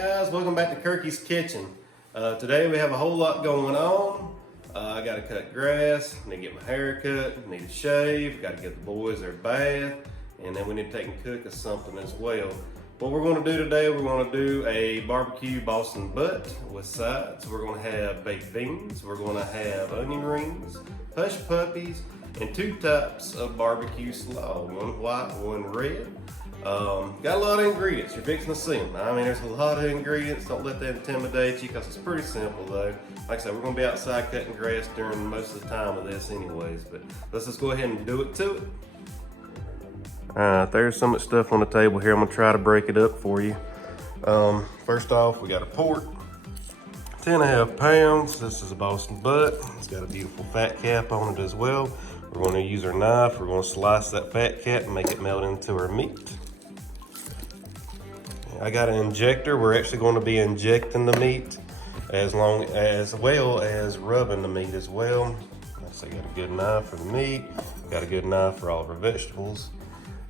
guys, welcome back to Kirky's Kitchen. Today we have a whole lot going on. I gotta cut grass, need to get my hair cut, need to shave, gotta get the boys their bath, and then we need to take and cook us something as well. What we're gonna do today, we're gonna do a barbecue Boston butt with sides. We're gonna have baked beans, we're gonna have onion rings, hush puppies, and 2 types of barbecue slaw, one white, one red. Got a lot of ingredients. You're fixing to see them. I mean, there's a lot of ingredients. Don't let that intimidate you because it's pretty simple though. Like I said, we're going to be outside cutting grass during most of the time of this anyways, but let's just go ahead and do it to it. There's so much stuff on the table here. I'm going to try to break it up for you. First off, we got a pork, 10.5 pounds. This is a Boston butt. It's got a beautiful fat cap on it as well. We're going to use our knife. We're going to slice that fat cap and make it melt into our meat. I got an injector. We're actually going to be injecting the meat as well as rubbing the meat as well. So I got a good knife for the meat. Got a good knife for all of our vegetables.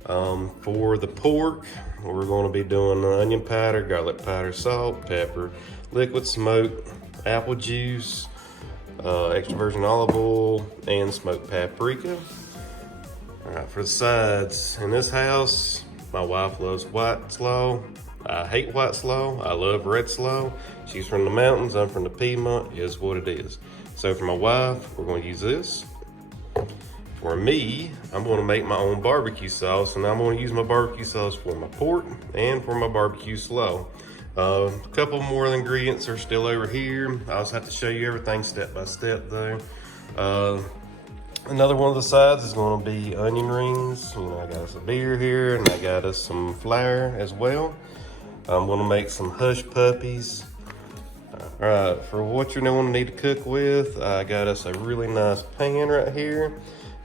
For the pork, we're going to be doing onion powder, garlic powder, salt, pepper, liquid smoke, apple juice, extra virgin olive oil, and smoked paprika. All right, for the sides, in this house, my wife loves white slaw. I hate white slaw. I love red slaw. She's from the mountains, I'm from the Piedmont, is what it is. So for my wife, we're going to use this. For me, I'm going to make my own barbecue sauce, and I'm going to use my barbecue sauce for my pork and for my barbecue slaw. A couple more ingredients are still over here. I also have to show you everything step by step though. Another one of the sides is going to be onion rings. You know, I got us a beer here, and I got us some flour as well. I'm going to make some hush puppies. All right, for what you're going to need to cook with, I got us a really nice pan right here.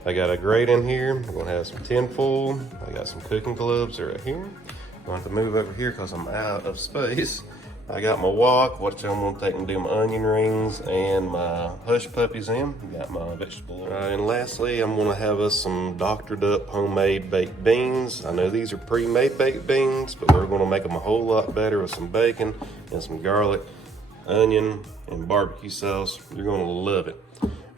I got a grate in here. I'm going to have some tin foil. I got some cooking gloves right here. I'm going to have to move over here because I'm out of space. I got my wok, which I'm going to take and do my onion rings and my hush puppies in. Got my vegetable oil. And lastly, I'm going to have us some doctored up homemade baked beans. I know these are pre-made baked beans, but we're going to make them a whole lot better with some bacon and some garlic, onion, and barbecue sauce. You're going to love it.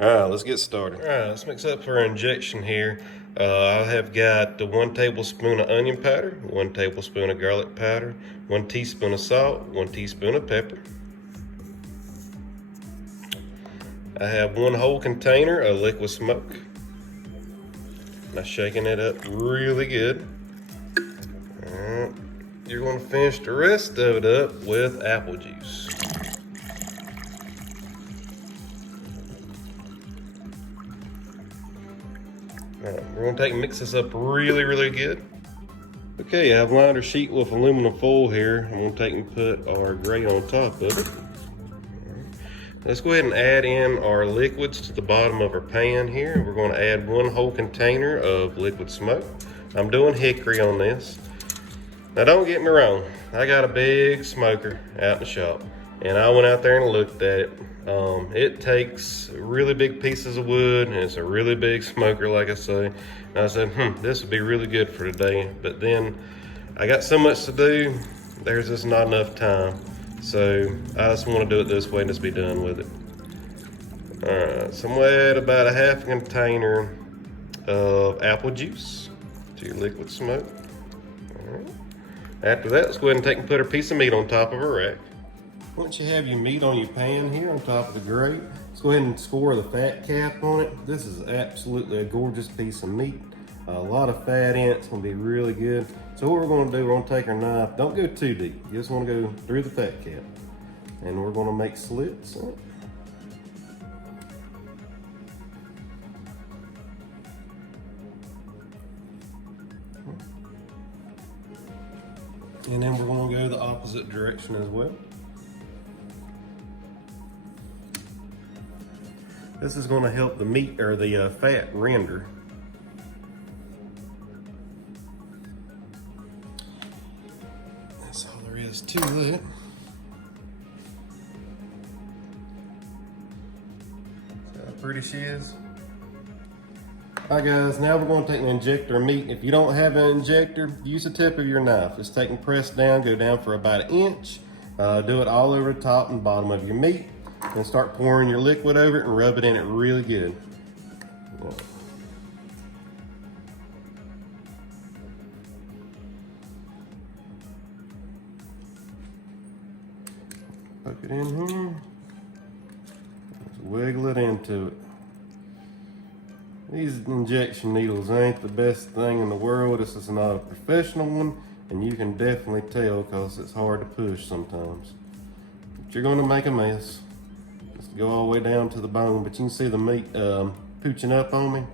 All right, let's get started. All right, let's mix up for our injection here. I have got 1 tablespoon of onion powder, 1 tablespoon of garlic powder, 1 teaspoon of salt, 1 teaspoon of pepper. I have 1 whole container of liquid smoke. Now shaking it up really good. All right. You're going to finish the rest of it up with apple juice. Alright, we're going to take and mix this up really good. Okay, I've lined our sheet with aluminum foil here. I'm going to take and put our grate on top of it. Let's go ahead and add in our liquids to the bottom of our pan here. We're going to add 1 whole container of liquid smoke. I'm doing hickory on this. Now don't get me wrong, I got a big smoker out in the shop, and I went out there and looked at it. It takes really big pieces of wood, and it's a really big smoker, like I say. And I said, this would be really good for today. But then I got so much to do, there's just not enough time. So I just want to do it this way and just be done with it. All right, so I'm gonna add about a half container of apple juice to your liquid smoke. All right. After that, let's go ahead and take and put our piece of meat on top of our rack. Once you have your meat on your pan here on top of the grate, let's go ahead and score the fat cap on it. This is absolutely a gorgeous piece of meat. A lot of fat in it. It's going to be really good. So what we're going to do, we're going to take our knife. Don't go too deep. You just want to go through the fat cap. And we're going to make slits in it. And then we're going to go the opposite direction as well. This is going to help the meat or the fat render. That's all there is to it. See how pretty she is? Alright guys, now we're going to take and inject our meat. If you don't have an injector, use the tip of your knife. Just take and press down, go down for about 1 inch, Do it all over the top and bottom of your meat, and start pouring your liquid over it and rub it in it really good. Poke it in here. Just wiggle it into it. These injection needles ain't the best thing in the world. This is not a professional one, and you can definitely tell because it's hard to push sometimes. But you're gonna make a mess. Just go all the way down to the bone, but you can see the meat pooching up on me.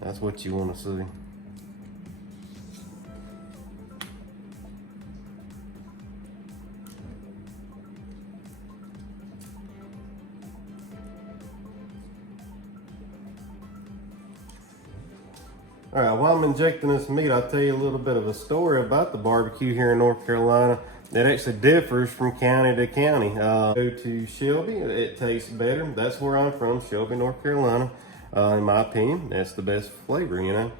That's what you wanna see. All right, while I'm injecting this meat, I'll tell you a little bit of a story about the barbecue here in North Carolina that actually differs from county to county. Go to Shelby, it tastes better. That's where I'm from, Shelby, North Carolina. In my opinion, that's the best flavor, you know.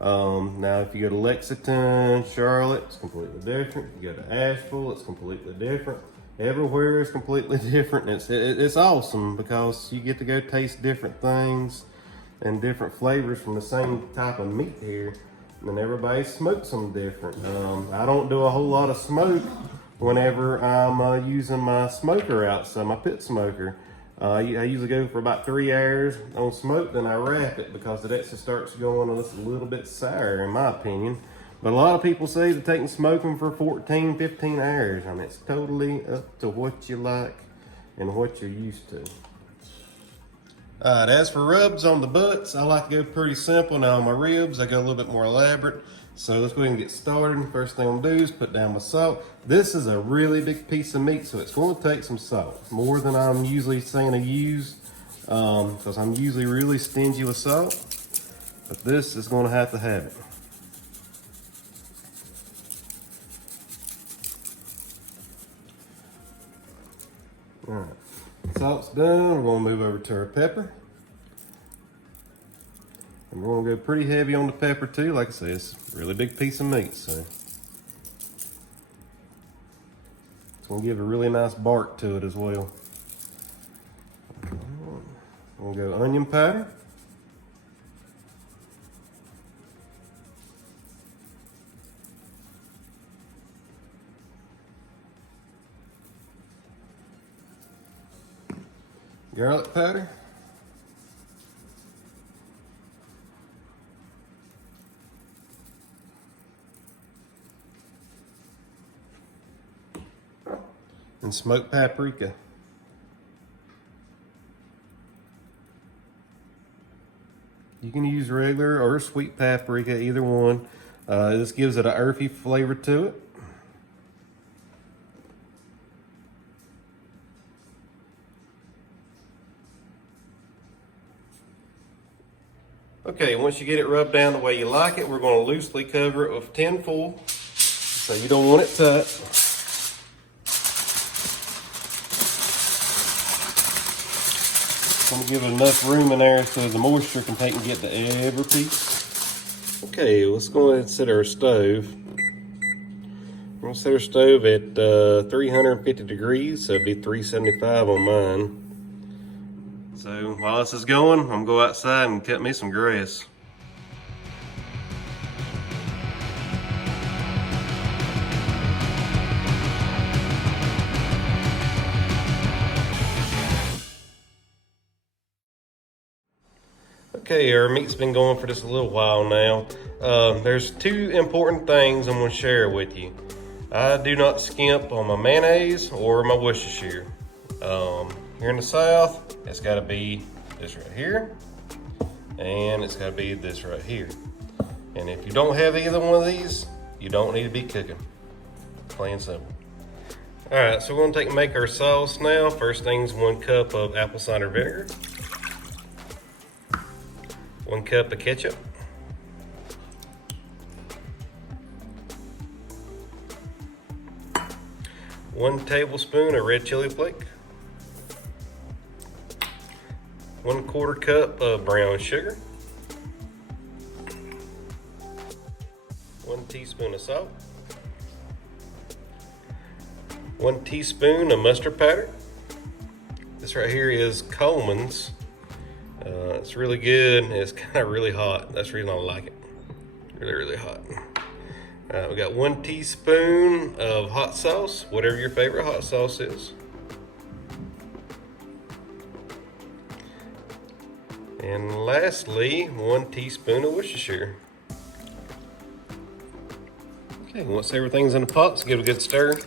Now, if you go to Lexington, Charlotte, it's completely different. If you go to Asheville, it's completely different. Everywhere is completely different. It's awesome because you get to go taste different things and different flavors from the same type of meat here, and everybody smokes them different. I don't do a whole lot of smoke whenever I'm using my smoker outside, my pit smoker. I usually go for about 3 hours on smoke, then I wrap it because it actually starts going a little bit sour in my opinion. But a lot of people say that they can smoke them for 14, 15 hours. I mean, it's totally up to what you like and what you're used to. As for rubs on the butts, I like to go pretty simple. Now on my ribs, I go a little bit more elaborate. So let's go ahead and get started. First thing I'm gonna do is put down my salt. This is a really big piece of meat, so it's going to take some salt. More than I'm usually saying to use, because I'm usually really stingy with salt. But this is gonna have it. All right. Salt's done. We're gonna move over to our pepper. And we're gonna go pretty heavy on the pepper too. Like I said, it's a really big piece of meat, so it's gonna give a really nice bark to it as well. We'll go onion powder. Garlic powder. And smoked paprika. You can use regular or sweet paprika, either one. This gives it an earthy flavor to it. Okay, once you get it rubbed down the way you like it, we're going to loosely cover it with tin foil, so you don't want it tight. I'm going to give it enough room in there so the moisture can take and get to every piece. Okay, let's go ahead and set our stove. We're going to set our stove at 350 degrees, so it'd be 375 on mine. So while this is going, I'm gonna go outside and cut me some grass. Okay, our meat's been going for just a little while now. There's two important things I'm gonna share with you. I do not skimp on my mayonnaise or my Worcestershire. Here in the South, it's gotta be this right here, and it's gotta be this right here. And if you don't have either one of these, you don't need to be cooking. Plain simple. All right, so we're gonna make our sauce now. First thing's 1 cup of apple cider vinegar, 1 cup of ketchup, 1 tablespoon of red chili flake, 1/4 cup of brown sugar, 1 teaspoon of salt, 1 teaspoon of mustard powder. This right here is Coleman's. It's really good. It's kind of really hot. That's the reason I like it. Really hot. We got 1 teaspoon of hot sauce, whatever your favorite hot sauce is. And lastly, 1 teaspoon of Worcestershire. Okay, once everything's in the pot, let's give it a good stir.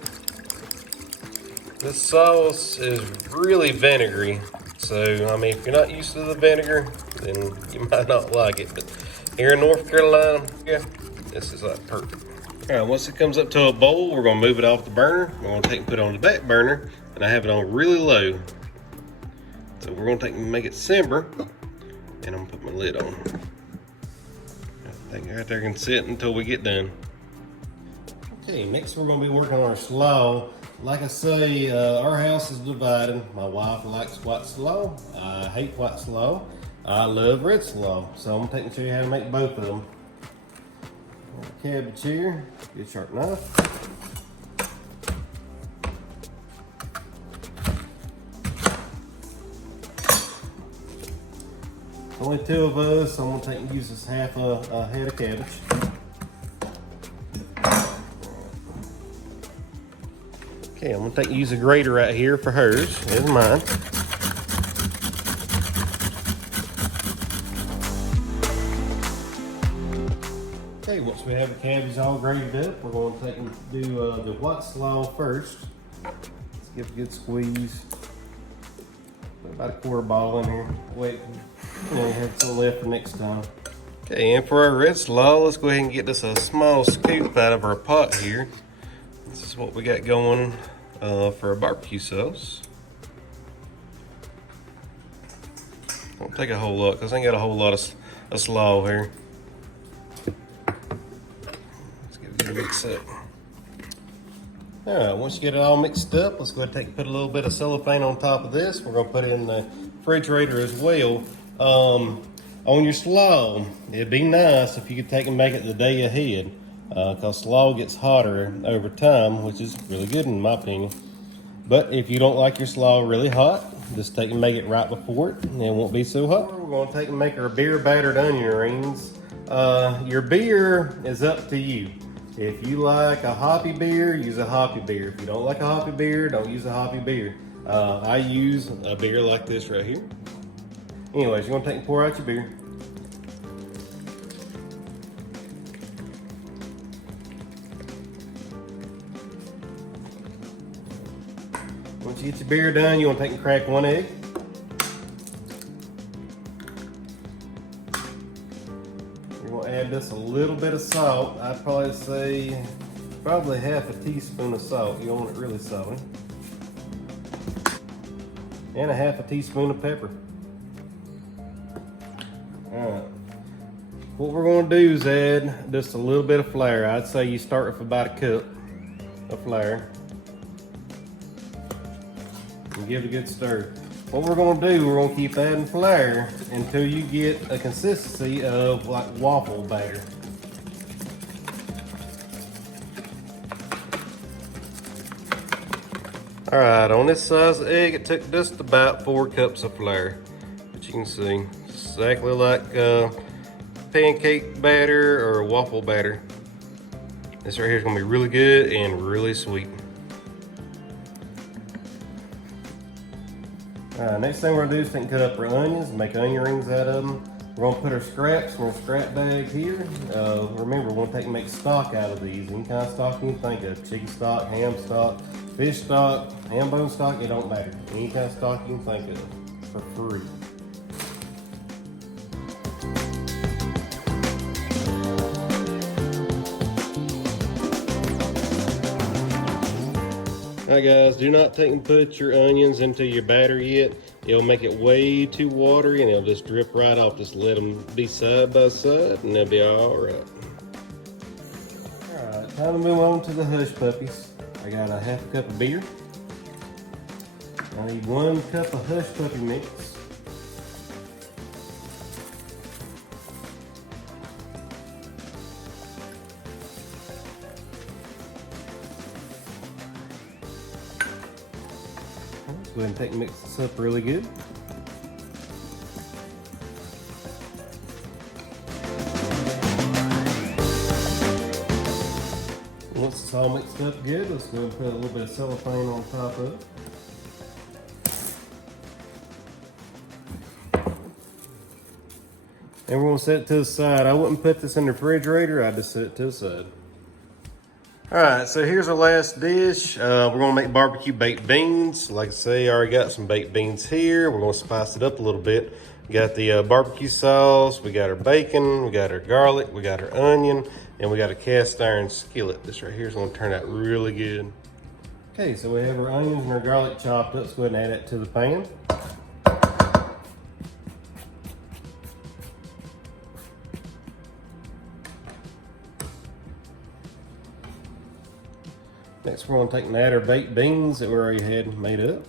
This sauce is really vinegary, so I mean, if you're not used to the vinegar, then you might not like it. But here in North Carolina, yeah, this is like perfect. All right, once it comes up to a boil, we're gonna move it off the burner. We're gonna take and put it on the back burner, and I have it on really low. So we're gonna take and make it simmer, and I'm gonna put my lid on. I think right there can sit until we get done. Okay, next we're gonna be working on our slaw. Like I say, our house is divided. My wife likes white slaw. I hate white slaw. I love red slaw. So I'm gonna show you how to make both of them. Cabbage here, good sharp knife. Only 2 of us, so I'm gonna use this half a head of cabbage. Okay, I'm gonna use a grater right here for hers. There's mine. Okay, once we have the cabbage all grated up, we're going to take and do the white slaw first. Let's give it a good squeeze. Put about a quarter ball in here. Wait, have some left for next time. Okay, and for our red slaw, let's go ahead and get us a small scoop out of our pot here. This is what we got going for a barbecue sauce. Don't take a whole lot because I ain't got a whole lot of slaw here. Let's get it mixed up. All right, once you get it all mixed up, let's go ahead and put a little bit of cellophane on top of this. We're gonna put it in the refrigerator as well. On your slaw, it'd be nice if you could take and make it the day ahead. Because slaw gets hotter over time, which is really good in my opinion. But if you don't like your slaw really hot, just take and make it right before it, and it won't be so hot. We're going to take and make our beer battered onion rings. Your beer is up to you. If you like a hoppy beer, use a hoppy beer. If you don't like a hoppy beer, don't use a hoppy beer. I use a beer like this right here. Anyways, you're going to take and pour out your beer. Once you get your beer done, you want to take and crack 1 egg. You're going to add just a little bit of salt. I'd probably say probably half a teaspoon of salt. You don't want it really salty. And a half a teaspoon of pepper. Alright. What we're going to do is add just a little bit of flour. I'd say you start with about a cup of flour. And give it a good stir. What we're going to do, we're going to keep adding flour until you get a consistency of like waffle batter. All right, on this size egg, it took just about 4 cups of flour. But you can see, exactly like pancake batter or waffle batter. This right here is going to be really good and really sweet. Next thing we're going to do is take and cut up our onions and make onion rings out of them. We're going to put our scraps in our scrap bag here. Remember, we're going to take and make stock out of these. Any kind of stock you can think of. Chicken stock, ham stock, fish stock, ham bone stock, it don't matter. Any kind of stock you can think of for free. Alright guys, do not take and put your onions into your batter yet. It'll make it way too watery and it'll just drip right off. Just let them be side by side and they'll be alright. Alright, time to move on to the hush puppies. I got a half a cup of beer. I need 1 cup of hush puppy mix. go ahead and take and mix this up really good. Once it's all mixed up good, let's go ahead and put a little bit of cellophane on top of it. And we're gonna set it to the side. I wouldn't put this in the refrigerator, I just set it to the side. All right, so here's our last dish. We're gonna make barbecue baked beans. Like I say, I already got some baked beans here. We're gonna spice it up a little bit. We got the barbecue sauce, we got our bacon, we got our garlic, we got our onion, and we got a cast iron skillet. This right here is gonna turn out really good. Okay, so we have our onions and our garlic chopped up. Let's go ahead and add that to the pan. Next, we're going to take and add our baked beans that we already had made up.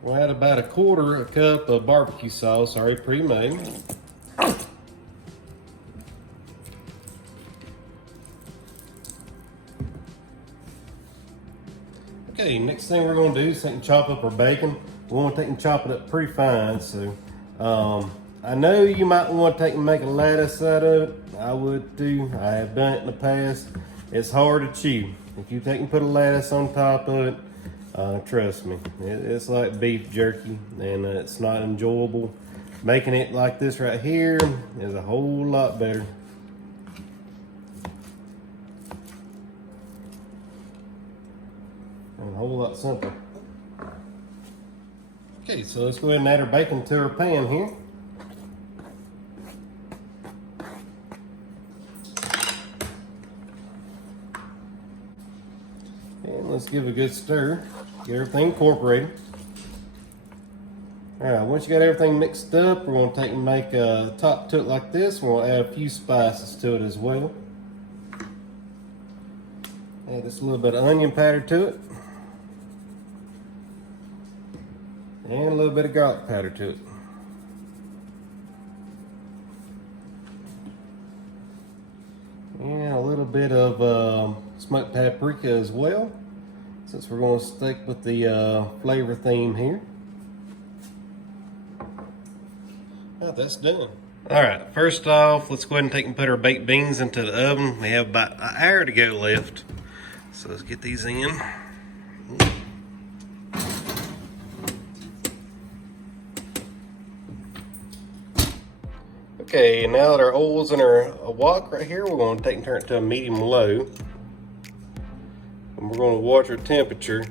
We'll add about a quarter cup of barbecue sauce already pre-made. Okay, next thing we're going to do is take and chop up our bacon. We want to take and chop it up pretty fine. So I know you might want to take and make a lattice out of it. I would too. I have done it in the past. It's hard to chew. If you take and put a lattice on top of it, trust me, it's like beef jerky, and it's not enjoyable. Making it like this right here is a whole lot better. And a whole lot simpler. Okay, so let's go ahead and add our bacon to our pan here. And let's give it a good stir. Get everything incorporated. All right, once you got everything mixed up, we're gonna take and make a top to it like this. We're gonna add a few spices to it as well. Add just a little bit of onion powder to it. And a little bit of garlic powder to it. And a little bit of smoked paprika as well, since we're going to stick with the flavor theme here. Oh, that's done. All right, first off, let's go ahead and take and put our baked beans into the oven. We have about an hour to go left. So let's get these in. Okay, now that our oil's in our wok right here, we're going to take and turn it to a medium low. And we're going to watch our temperature.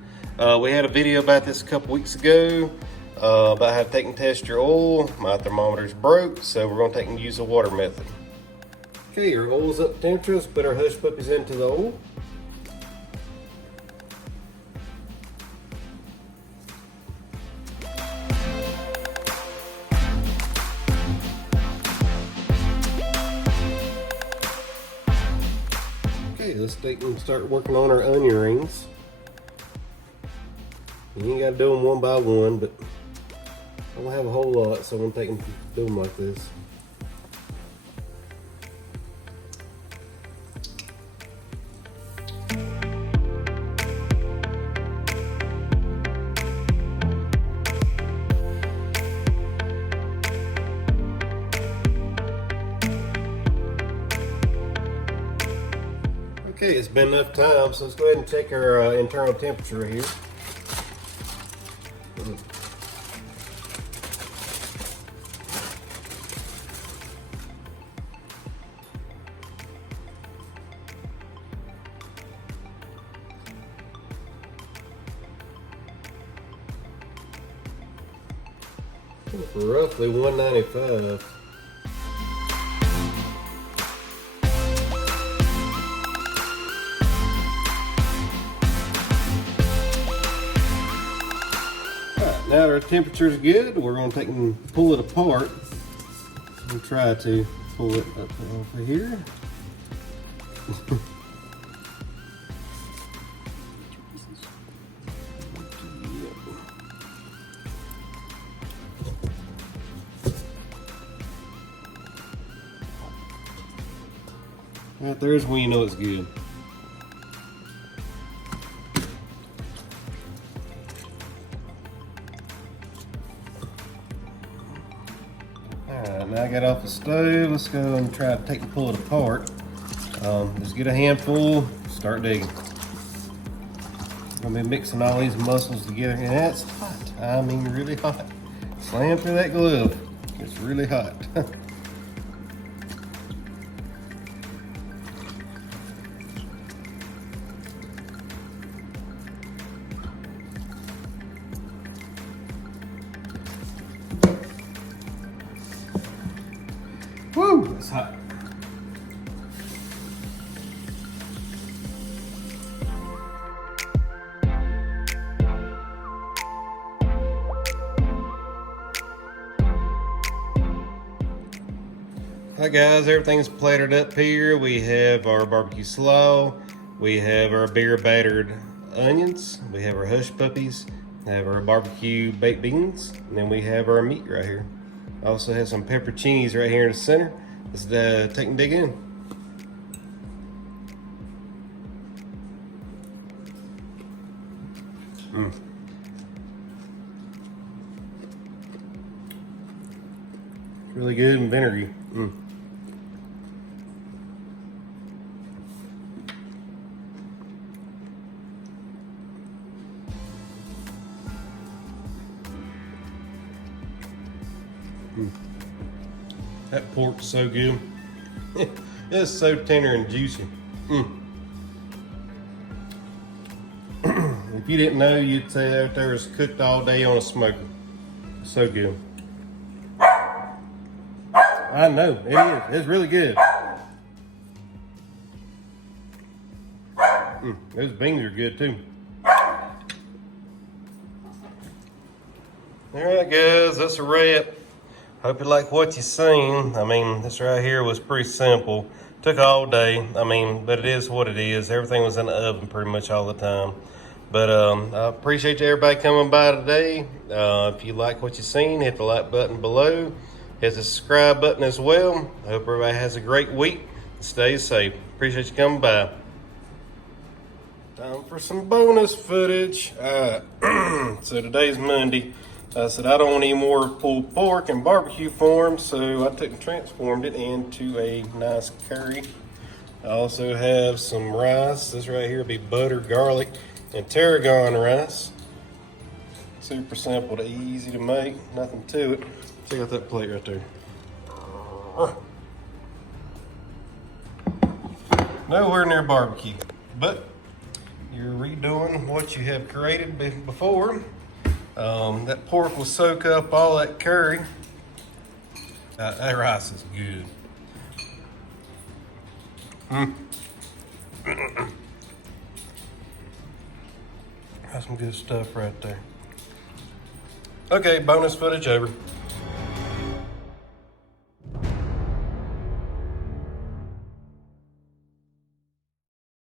We had a video about this a couple weeks ago about how to take and test your oil. My thermometer's broke, so we're going to take and use the water method. Okay, our oil's up to temperature. Let's put our hush puppies into the oil. Okay, let's take and start working on our onion rings. You ain't got to do them one by one, but I don't have a whole lot, so I'm going to take and do them like this. Okay, it's been enough time, so let's go ahead and check our internal temperature here. Roughly 195. Now that our temperature is good, we're going to take and pull it apart. We'll try to pull it up over here. Right there's when you know it's good. Alright, now I got off the stove. Let's go and try to take and pull it apart. Just get a handful, start digging. I'm gonna be mixing all these mussels together, and that's hot. I mean, really hot. Slam through that glove. It's really hot. Woo, it's hot. Hi guys, everything's plated up here. We have our barbecue slaw, we have our beer battered onions, we have our hush puppies, we have our barbecue baked beans, and then we have our meat right here. I also have some pepperoncinis right here in the center. Let's take and dig in. Really good and vinegary. That pork's so good. It's so tender and juicy. If you didn't know, you'd say that there was cooked all day on a smoker. So good. I know, it is. It's really good. Those beans are good too. Alright guys, that's a wrap. Hope you like what you seen. I mean, this right here was pretty simple. Took all day. I mean, but it is what it is. Everything was in the oven pretty much all the time. But I appreciate everybody coming by today. If you like what you seen, hit the like button below. Hit the subscribe button as well. I hope everybody has a great week. Stay safe. Appreciate you coming by. Time for some bonus footage. So today's Monday. I said I don't want any more pulled pork in barbecue form, so I took and transformed it into a nice curry. I also have some rice. This right here will be butter, garlic, and tarragon rice. Super simple, easy to make, nothing to it. Check out that plate right there. Nowhere near barbecue, but you're redoing what you have created before. That pork will soak up all that curry. That rice is good. That's some good stuff right there. Okay, bonus footage over.